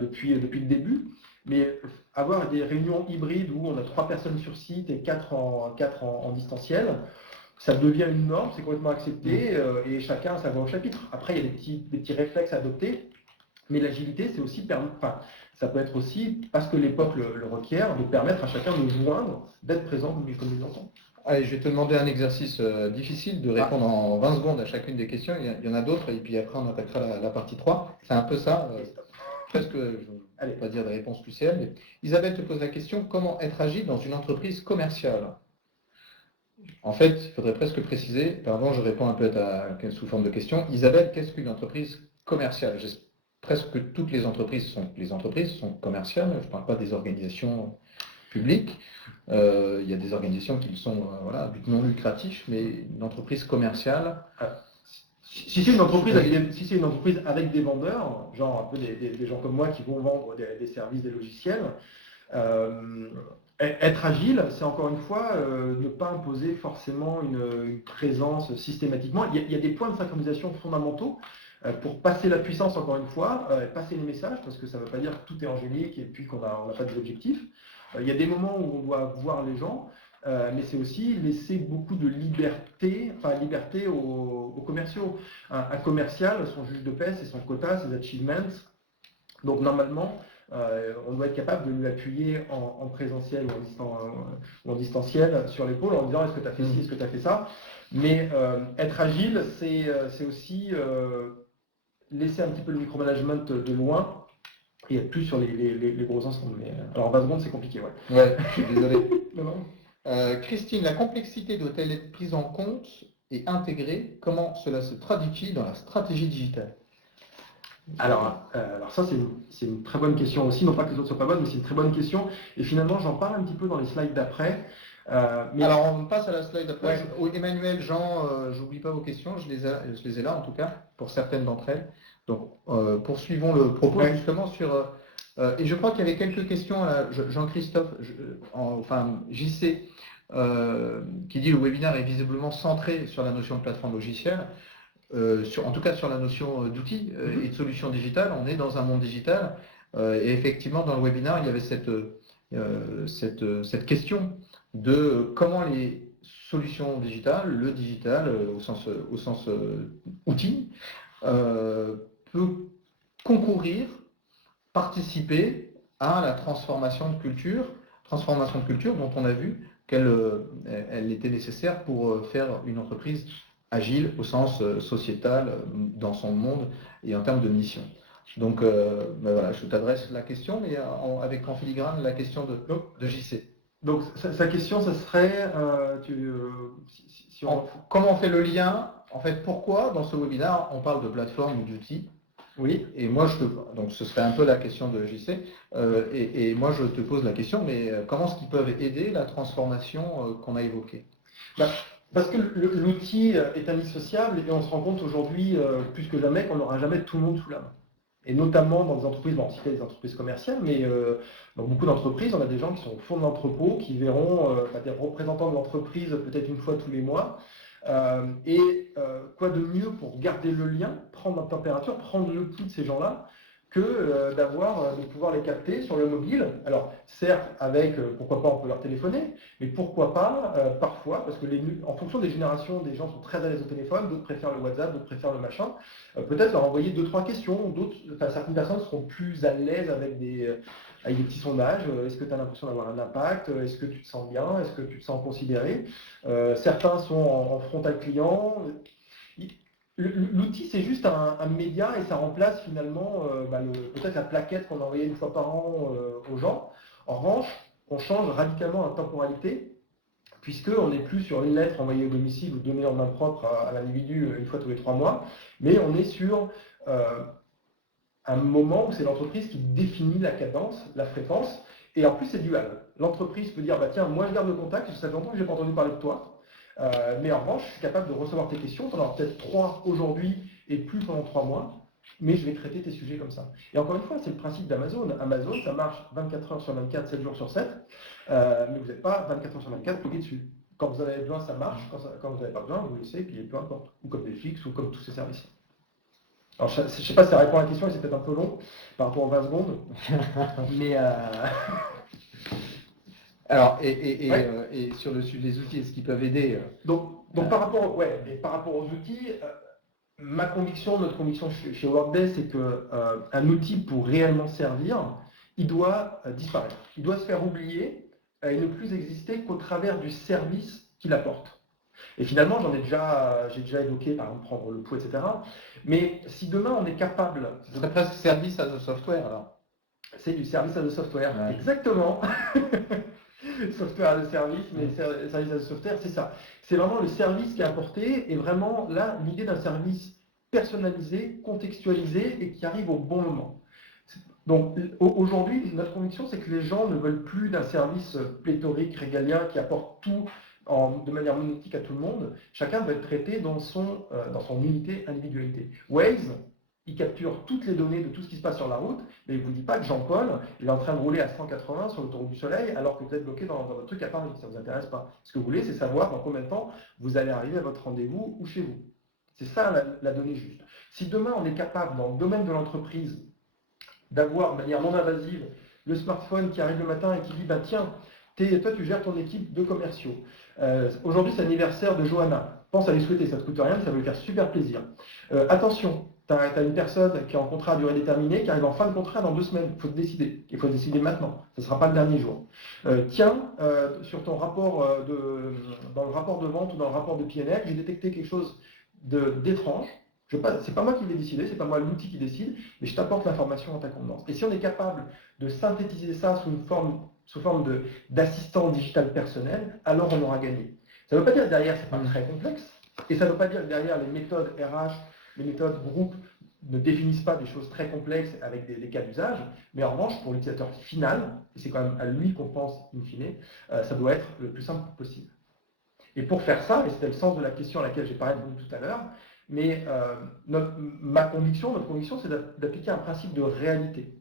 depuis le début, mais avoir des réunions hybrides où on a 3 personnes sur site et 4 en distanciel, ça devient une norme, c'est complètement accepté, et chacun a sa voix au chapitre. Après, il y a des petits réflexes à adopter, mais l'agilité, c'est aussi ça peut être aussi, parce que l'époque le requiert, de permettre à chacun de joindre, d'être présent comme il l'entend. Allez, je vais te demander un exercice difficile de répondre en 20 secondes à chacune des questions. Il y en a d'autres, et puis après on attaquera la partie 3. C'est un peu ça, presque, je ne vais pas dire des réponses cruciales. Mais Isabelle te pose la question, comment être agile dans une entreprise commerciale? En fait, il faudrait presque préciser, pardon, je réponds un peu sous forme de question. Isabelle, qu'est-ce qu'une entreprise commerciale? Presque toutes les entreprises sont commerciales, je ne parle pas des organisations publiques. Il y a des organisations qui sont à but non lucratif, mais une entreprise commerciale. Si c'est une entreprise avec des vendeurs, genre un peu des gens comme moi qui vont vendre des services, des logiciels, être agile, c'est encore une fois ne pas imposer forcément une présence systématiquement. Il y a des points de synchronisation fondamentaux pour passer la puissance, encore une fois, passer les messages, parce que ça ne veut pas dire que tout est angélique et puis qu'on n'a pas d'objectifs. Il y a des moments où on doit voir les gens, mais c'est aussi laisser beaucoup de liberté, aux commerciaux. Un commercial, son juge de paix, c'est son quota, ses achievements. Donc normalement, on doit être capable de lui appuyer en présentiel ou en distanciel sur l'épaule en disant est-ce que tu as fait ci, est-ce que tu as fait ça. Mais être agile, c'est aussi laisser un petit peu le micromanagement de loin et être plus sur les gros ensembles. Mais, alors 20 secondes, c'est compliqué, ouais. Ouais, je suis désolé. Non. Christine, la complexité doit-elle être prise en compte et intégrée? Comment cela se traduit-il dans la stratégie digitale? Alors ça, c'est une très bonne question aussi. Non pas que les autres soient pas bonnes, mais c'est une très bonne question. Et finalement, j'en parle un petit peu dans les slides d'après. Alors, on passe à la slide d'après. Ouais. Emmanuel, Jean, j'oublie pas vos questions, je les ai là en tout cas, pour certaines d'entre elles. Donc, poursuivons le propos justement sur... et je crois qu'il y avait quelques questions, Jean-Christophe, JC, qui dit le webinaire est visiblement centré sur la notion de plateforme logicielle. En tout cas sur la notion d'outils et de solutions digitales. On est dans un monde digital et effectivement dans le webinaire il y avait cette question de comment les solutions digitales, le digital au sens outil, peut concourir, participer à la transformation de culture dont on a vu qu'elle était nécessaire pour faire une entreprise agile au sens sociétal dans son monde et en termes de mission. Donc voilà, je t'adresse la question, mais avec en filigrane la question de JC. Donc sa question, ça serait, comment on fait le lien, en fait, pourquoi dans ce webinaire on parle de plateforme ou d'outils? Oui. Et moi, donc ce serait un peu la question de JC, et moi je te pose la question, mais comment est-ce qu'ils peuvent aider la transformation qu'on a évoquée? Parce que l'outil est indissociable et on se rend compte aujourd'hui, plus que jamais, qu'on n'aura jamais tout le monde sous la main. Et notamment dans des entreprises, bon, c'est des entreprises commerciales, mais dans beaucoup d'entreprises, on a des gens qui sont au fond de l'entrepôt, qui verront des représentants de l'entreprise peut-être une fois tous les mois. Quoi de mieux pour garder le lien, prendre la température, prendre le pouls de ces gens-là, que de pouvoir les capter sur le mobile. Alors certes, avec, pourquoi pas, on peut leur téléphoner, mais pourquoi pas, parfois, parce que en fonction des générations, des gens sont très à l'aise au téléphone, d'autres préfèrent le WhatsApp, d'autres préfèrent le machin, peut-être leur envoyer 2-3 questions, certaines personnes seront plus à l'aise avec des petits sondages. Est-ce que tu as l'impression d'avoir un impact? Est-ce que tu te sens bien? Est-ce que tu te sens considéré? Certains sont en frontal client. L'outil, c'est juste un média et ça remplace finalement peut-être la plaquette qu'on envoyait une fois par an aux gens. En revanche, on change radicalement la temporalité, puisqu'on n'est plus sur une lettre envoyée au domicile ou donnée en main propre à l'individu une fois tous les 3 mois, mais on est sur un moment où c'est l'entreprise qui définit la cadence, la fréquence, et en plus c'est dual. L'entreprise peut dire, bah, tiens, moi je garde le contact, ça fait longtemps que je n'ai pas entendu parler de toi, mais en revanche, je suis capable de recevoir tes questions, tu en auras peut-être 3 aujourd'hui et plus pendant 3 mois, mais je vais traiter tes sujets comme ça. Et encore une fois, c'est le principe d'Amazon. Amazon, ça marche 24 heures sur 24, 7 jours sur 7, mais vous n'êtes pas 24 heures sur 24 bloqué dessus. Quand vous en avez besoin, ça marche, quand vous n'avez pas besoin, vous laissez, puis peu importe. Ou comme Netflix, ou comme tous ces services. Alors, je ne sais pas si ça répond à la question, et c'est peut-être un peu long par rapport aux 20 secondes, mais... Alors, et sur le sujet des outils, est-ce qu'ils peuvent aider Donc par rapport aux outils, ma conviction, notre conviction chez Workday, c'est qu'un outil pour réellement servir, il doit disparaître. Il doit se faire oublier et ne plus exister qu'au travers du service qu'il apporte. Et finalement, j'ai déjà évoqué, par exemple, prendre le pouls, etc. Mais si demain on est capable... Ce serait presque service as a software, alors. C'est du service as a software, Ouais. exactement. Software as a service, mais service as a software, c'est ça. C'est vraiment le service qui est apporté, et vraiment là, l'idée d'un service personnalisé, contextualisé, et qui arrive au bon moment. Donc aujourd'hui, notre conviction, c'est que les gens ne veulent plus d'un service pléthorique, régalien, qui apporte tout de manière monétique à tout le monde. Chacun va être traité dans son unité, individualité. Waze, il capture toutes les données de tout ce qui se passe sur la route, mais il ne vous dit pas que Jean-Paul, il est en train de rouler à 180 sur l'autoroute du Soleil, alors que vous êtes bloqué dans votre truc à Paris. Ça ne vous intéresse pas. Ce que vous voulez, c'est savoir dans combien de temps vous allez arriver à votre rendez-vous ou chez vous. C'est ça la donnée juste. Si demain, on est capable, dans le domaine de l'entreprise, d'avoir de manière non invasive le smartphone qui arrive le matin et qui dit bah, tiens, toi tu gères ton équipe de commerciaux. Aujourd'hui c'est l'anniversaire de Johanna. Pense à lui souhaiter, ça ne te coûte rien, mais ça va lui faire super plaisir. Attention, tu as une personne qui est en contrat à durée déterminée, qui arrive en fin de contrat dans 2 semaines. Il faut te décider. Il faut décider maintenant. Ce ne sera pas le dernier jour. Sur ton rapport dans le rapport de vente ou dans le rapport de PNL, j'ai détecté quelque chose d'étrange. C'est pas moi qui l'ai décidé, c'est pas moi l'outil qui décide, mais je t'apporte l'information en ta convenance. Et si on est capable de synthétiser ça sous forme d'assistant digital personnel, alors on aura gagné. Ça ne veut pas dire que derrière c'est pas très complexe, et ça ne veut pas dire que derrière les méthodes RH, les méthodes groupe ne définissent pas des choses très complexes avec des cas d'usage, mais en revanche pour l'utilisateur final, et c'est quand même à lui qu'on pense in fine, ça doit être le plus simple possible. Et pour faire ça, et c'était le sens de la question à laquelle j'ai parlé de vous tout à l'heure, mais notre conviction, c'est d'appliquer un principe de réalité.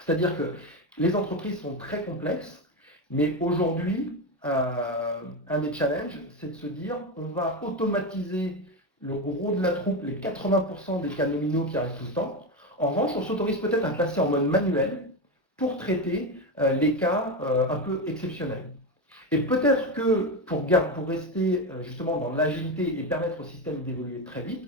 C'est-à-dire que les entreprises sont très complexes, mais aujourd'hui, un des challenges, c'est de se dire, on va automatiser le gros de la troupe, les 80% des cas nominaux qui arrivent tout le temps. En revanche, on s'autorise peut-être à passer en mode manuel pour traiter les cas un peu exceptionnels. Et peut-être que pour rester justement dans l'agilité et permettre au système d'évoluer très vite,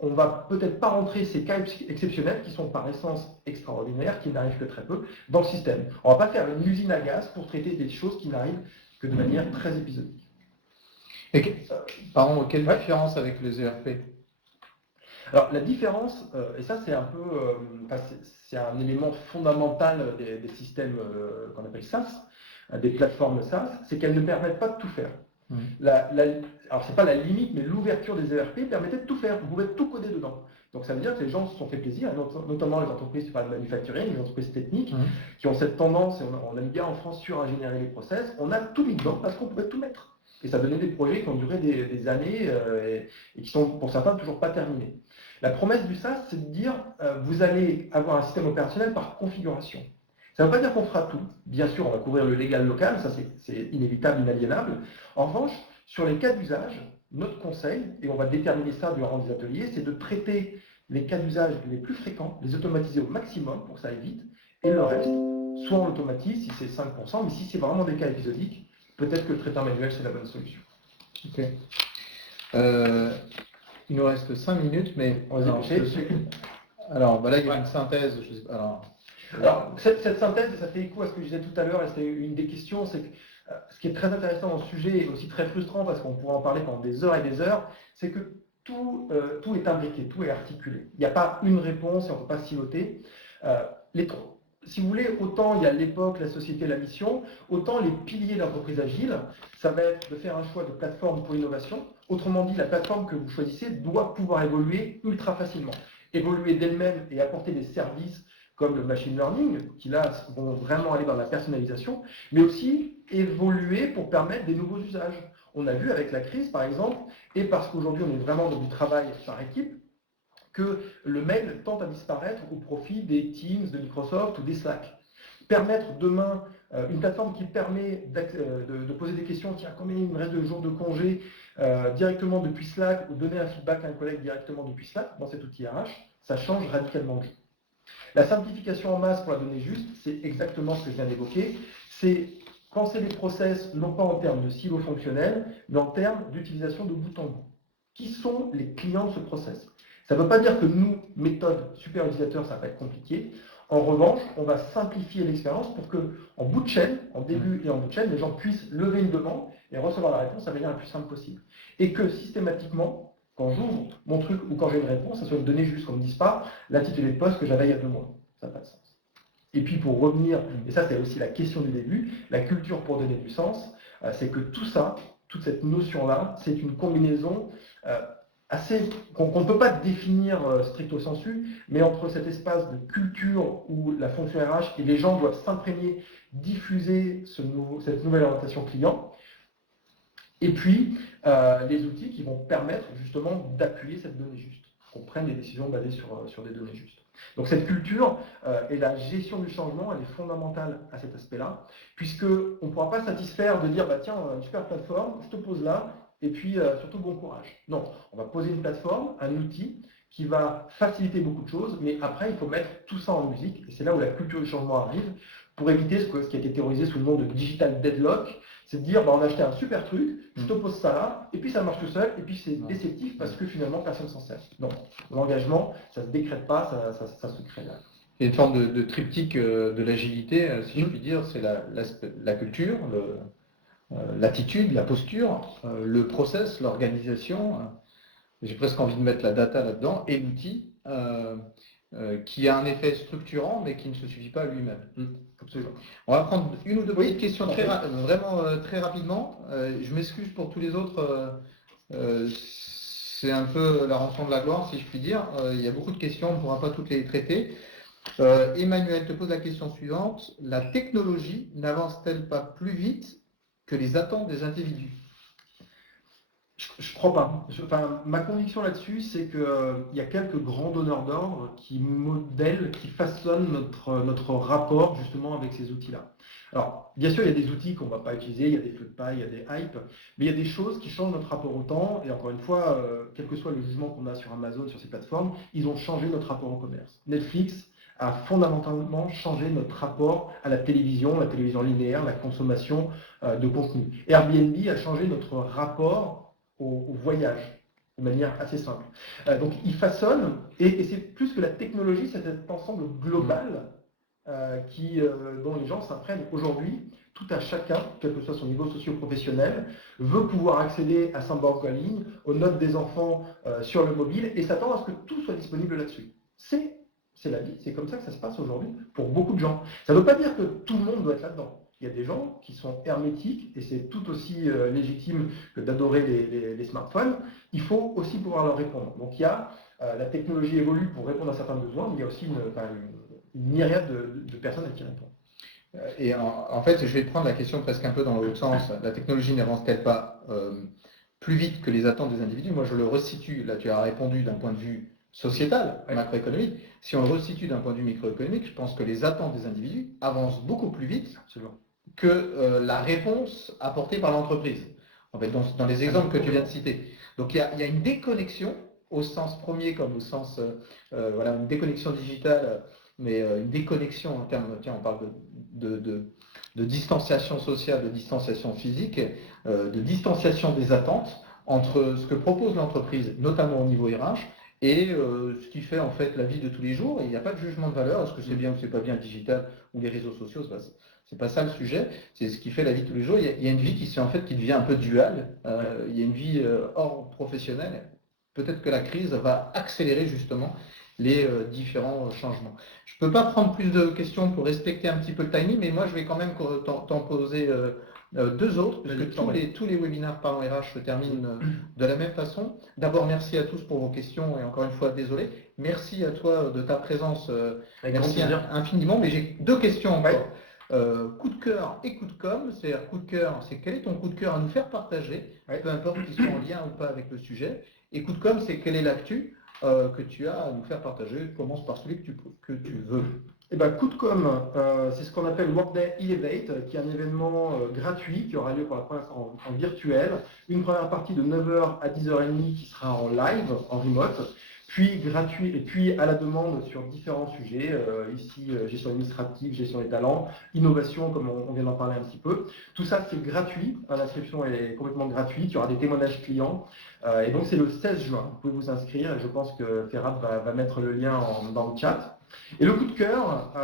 on ne va peut-être pas rentrer ces cas exceptionnels qui sont par essence extraordinaires, qui n'arrivent que très peu, dans le système. On ne va pas faire une usine à gaz pour traiter des choses qui n'arrivent que de manière très épisodique. Pardon, quelle différence avec les ERP? Alors la différence, et ça c'est un peu, c'est un élément fondamental des systèmes qu'on appelle SaaS, des plateformes SaaS, c'est qu'elles ne permettent pas de tout faire. Alors c'est pas la limite, mais l'ouverture des ERP permettait de tout faire. Vous pouvez tout coder dedans. Donc ça veut dire que les gens se sont fait plaisir, notamment les entreprises de manufacturing, les entreprises techniques, qui ont cette tendance, et on aime bien en France sur-ingénierer les process, on a tout mis dedans parce qu'on pouvait tout mettre. Et ça donnait des projets qui ont duré des années et qui sont pour certains toujours pas terminés. La promesse du SaaS, c'est de dire vous allez avoir un système opérationnel par configuration. Ça ne veut pas dire qu'on fera tout. Bien sûr, on va couvrir le légal local, ça c'est inévitable, inaliénable. En revanche, sur les cas d'usage, notre conseil, et on va déterminer ça durant des ateliers, c'est de traiter les cas d'usage les plus fréquents, les automatiser au maximum pour que ça aille vite, et le reste, soit on automatise si c'est 5%, mais si c'est vraiment des cas épisodiques, peut-être que le traitement manuel c'est la bonne solution. Ok. Il nous reste 5 minutes, mais on va alors là, il y a une synthèse. Je sais pas, alors cette synthèse, ça fait écho à ce que je disais tout à l'heure, et c'était une des questions, c'est que ce qui est très intéressant dans ce sujet, et aussi très frustrant, parce qu'on pourrait en parler pendant des heures et des heures, c'est que tout est imbriqué, tout est articulé. Il n'y a pas une réponse et on ne peut pas siloter. Si vous voulez, autant il y a l'époque, la société, la mission, autant les piliers d'entreprise agile, ça va être de faire un choix de plateforme pour l'innovation. Autrement dit, la plateforme que vous choisissez doit pouvoir évoluer ultra facilement. Évoluer d'elle-même et apporter des services comme le machine learning, qui là vont vraiment aller dans la personnalisation, mais aussi évoluer pour permettre des nouveaux usages. On a vu avec la crise, par exemple, et parce qu'aujourd'hui on est vraiment dans du travail par équipe, que le mail tend à disparaître au profit des Teams, de Microsoft ou des Slack. Permettre demain une plateforme qui permet de poser des questions, tiens, combien il me reste de jours de congé directement depuis Slack, ou donner un feedback à un collègue directement depuis Slack, dans cet outil RH, ça change radicalement le jeu. La simplification en masse pour la donnée juste, c'est exactement ce que je viens d'évoquer, c'est penser les process non pas en termes de silos fonctionnels, mais en termes d'utilisation de bout en bout. Qui sont les clients de ce process? Ça ne veut pas dire que nous, méthode super utilisateur, ça va être compliqué. En revanche, on va simplifier l'expérience pour que, en bout de chaîne, en début et en bout de chaîne, les gens puissent lever une demande et recevoir la réponse de la manière la plus simple possible. Et que systématiquement, quand j'ouvre mon truc ou quand j'ai une réponse, ça soit une donnée juste, qu'on ne me dise pas l'intitulé de poste que j'avais il y a 2 mois. Ça n'a pas de sens. Et puis pour revenir, et ça c'est aussi la question du début, la culture pour donner du sens, c'est que tout ça, toute cette notion-là, c'est une combinaison qu'on ne peut pas définir stricto sensu, mais entre cet espace de culture où la fonction RH et les gens doivent s'imprégner, diffuser cette nouvelle orientation client, et puis les outils qui vont permettre justement d'appuyer cette donnée juste, qu'on prenne des décisions basées sur des données justes. Donc cette culture et la gestion du changement, elle est fondamentale à cet aspect-là, puisqu'on ne pourra pas satisfaire de dire, bah, tiens, une super plateforme, je te pose là, et puis surtout bon courage. Non, on va poser une plateforme, un outil qui va faciliter beaucoup de choses, mais après il faut mettre tout ça en musique, et c'est là où la culture du changement arrive, pour éviter ce qui a été théorisé sous le nom de digital deadlock, c'est de dire, bah, on a acheté un super truc, je te pose ça là, et puis ça marche tout seul, et puis c'est déceptif parce que finalement personne ne s'en sert. Non, l'engagement, ça ne se décrète pas, ça se crée là. Il y a une forme de triptyque de l'agilité, si je puis dire, c'est la culture, l'attitude, la posture, le process, l'organisation. J'ai presque envie de mettre la data là-dedans, et l'outil qui a un effet structurant, mais qui ne se suffit pas à lui-même. Absolument. On va prendre une ou deux petites questions vraiment très rapidement. Je m'excuse pour tous les autres. C'est un peu la rançon de la gloire, si je puis dire. Il y a beaucoup de questions, on ne pourra pas toutes les traiter. Emmanuel te pose la question suivante. La technologie n'avance-t-elle pas plus vite que les attentes des individus? Je ne crois pas. Ma conviction là-dessus, c'est qu'il y a quelques grands donneurs d'ordre qui modèlent, qui façonnent notre rapport justement avec ces outils-là. Alors, bien sûr, il y a des outils qu'on ne va pas utiliser, il y a des feux de paille, il y a des hypes, mais il y a des choses qui changent notre rapport au temps, et encore une fois, quel que soit le jugement qu'on a sur Amazon, sur ces plateformes, ils ont changé notre rapport au commerce. Netflix a fondamentalement changé notre rapport à la télévision linéaire, la consommation de contenu. Airbnb a changé notre rapport au voyage de manière assez simple. Donc il façonne, et c'est plus que la technologie, c'est cet ensemble global dont les gens s'apprennent aujourd'hui. Tout à chacun, quel que soit son niveau socio-professionnel, veut pouvoir accéder à sa banque en ligne, aux notes des enfants sur le mobile, et s'attend à ce que tout soit disponible là-dessus. C'est la vie, c'est comme ça que ça se passe aujourd'hui pour beaucoup de gens. Ça ne veut pas dire que tout le monde doit être là-dedans. Il y a des gens qui sont hermétiques, et c'est tout aussi légitime que d'adorer les smartphones. Il faut aussi pouvoir leur répondre. Donc il y a, la technologie évolue pour répondre à certains besoins, mais il y a aussi une myriade de personnes à qui répondre. Et en fait, je vais prendre la question presque un peu dans l'autre sens. La technologie n'avance-t-elle pas plus vite que les attentes des individus? Moi, je le resitue. Là, tu as répondu d'un point de vue sociétal, macroéconomique. Si on le resitue d'un point de vue microéconomique, je pense que les attentes des individus avancent beaucoup plus vite que la réponse apportée par l'entreprise. En fait, dans les exemples que tu viens de citer. Donc, il y a une déconnexion au sens premier comme au sens, une déconnexion digitale, mais une déconnexion en termes, tiens, on parle de distanciation sociale, de distanciation physique, de distanciation des attentes entre ce que propose l'entreprise, notamment au niveau RH, et ce qui fait en fait la vie de tous les jours. Et il n'y a pas de jugement de valeur, est-ce que c'est bien ou c'est pas bien le digital ou les réseaux sociaux, c'est pas ça le sujet, c'est ce qui fait la vie de tous les jours. Il y a une vie qui devient un peu duale, il y a une vie hors professionnelle, peut-être que la crise va accélérer justement les différents changements. Je ne peux pas prendre plus de questions pour respecter un petit peu le timing, mais moi je vais quand même t'en poser deux autres, puisque tous les webinaires Parlons RH se terminent de la même façon. D'abord, merci à tous pour vos questions et encore une fois, désolé. Merci à toi de ta présence. Merci infiniment, mais j'ai deux questions encore. Coup de cœur et coup de com', c'est-à-dire coup de cœur, c'est quel est ton coup de cœur à nous faire partager, peu importe qu'il soit en lien ou pas avec le sujet, et coup de com', c'est quelle est l'actu que tu as à nous faire partager. Commence par celui que tu veux. Eh ben, coup de com', c'est ce qu'on appelle Workday Elevate, qui est un événement gratuit qui aura lieu pour la première fois en virtuel. Une première partie de 9h à 10h30 qui sera en live, en remote, puis gratuit et puis à la demande sur différents sujets. Ici, gestion administrative, gestion des talents, innovation, comme on vient d'en parler un petit peu. Tout ça, c'est gratuit. L'inscription est complètement gratuite. Il y aura des témoignages clients. Et donc, c'est le 16 juin. Vous pouvez vous inscrire et je pense que Ferhat va mettre le lien dans le chat. Et le coup de cœur,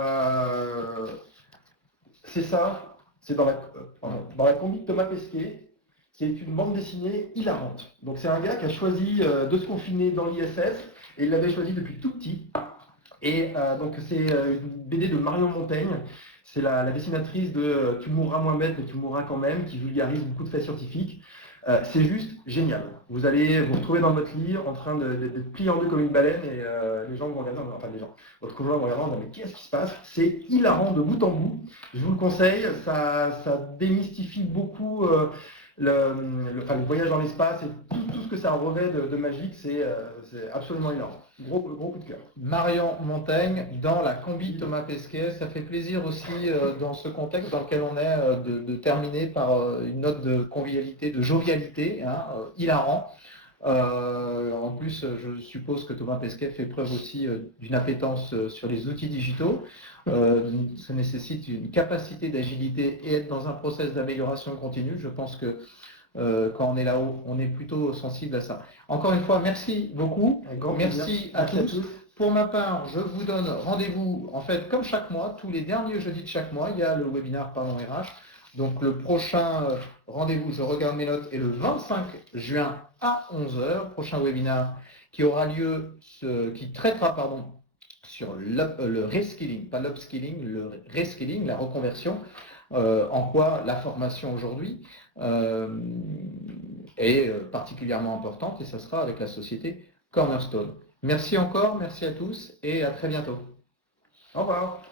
c'est ça, c'est dans la combi de Thomas Pesquet, c'est une bande dessinée hilarante. Donc c'est un gars qui a choisi de se confiner dans l'ISS, et il l'avait choisi depuis tout petit. Et donc c'est une BD de Marion Montaigne, c'est la dessinatrice de Tu mourras moins bête, mais tu mourras quand même, qui vulgarise beaucoup de faits scientifiques. C'est juste génial. Vous allez vous retrouver dans votre lit en train de plier en deux comme une baleine et les gens vont regarder, enfin les gens, votre conjoint va regarder en disant mais qu'est-ce qui se passe? C'est hilarant de bout en bout. Je vous le conseille, ça démystifie beaucoup le voyage dans l'espace et tout ce que ça revêt de magique, c'est absolument énorme. Gros coup de cœur. Marion Montaigne dans la combi Thomas Pesquet, ça fait plaisir aussi dans ce contexte dans lequel on est de terminer par une note de convivialité, de jovialité, hilarant. En plus, je suppose que Thomas Pesquet fait preuve aussi d'une appétence sur les outils digitaux. Ça nécessite une capacité d'agilité et être dans un process d'amélioration continue. Je pense que quand on est là-haut, on est plutôt sensible à ça. Encore une fois, merci beaucoup. Merci à tous. Pour ma part, je vous donne rendez-vous, en fait, comme chaque mois, tous les derniers jeudis de chaque mois, il y a le webinaire Parlons RH. Donc le prochain rendez-vous, je regarde mes notes, est le 25 juin à 11h. Prochain webinaire qui aura lieu, qui traitera, sur le reskilling, pas l'upskilling, le reskilling, la reconversion. En quoi la formation aujourd'hui est particulièrement importante, et ça sera avec la société Cornerstone. Merci encore, merci à tous et à très bientôt. Au revoir.